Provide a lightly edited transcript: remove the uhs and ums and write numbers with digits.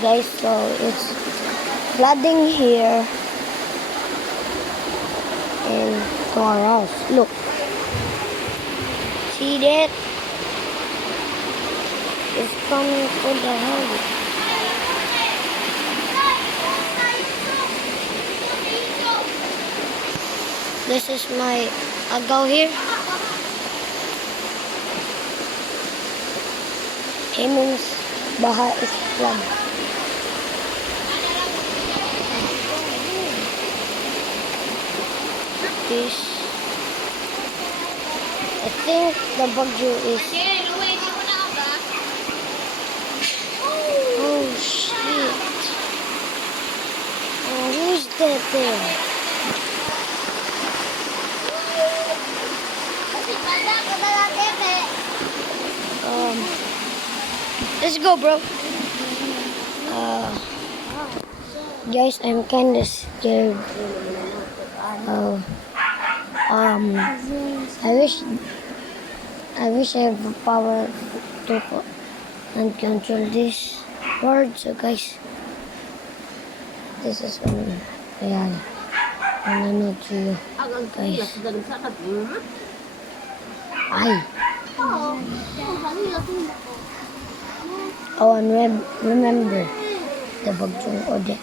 guys, so it's flooding here in our house. Look, see that? It's coming to the house. This is my agaw here. It means baha is flood. This, I think the bagyo is. Oh shit! Oh, who's that there? Let's go, bro. Guys, I'm kinda scared. I wish I have the power to and control this world. So, guys, this is ayan. Nanonood siyo, guys. Ay. Oh, and remember the bagyong Odette.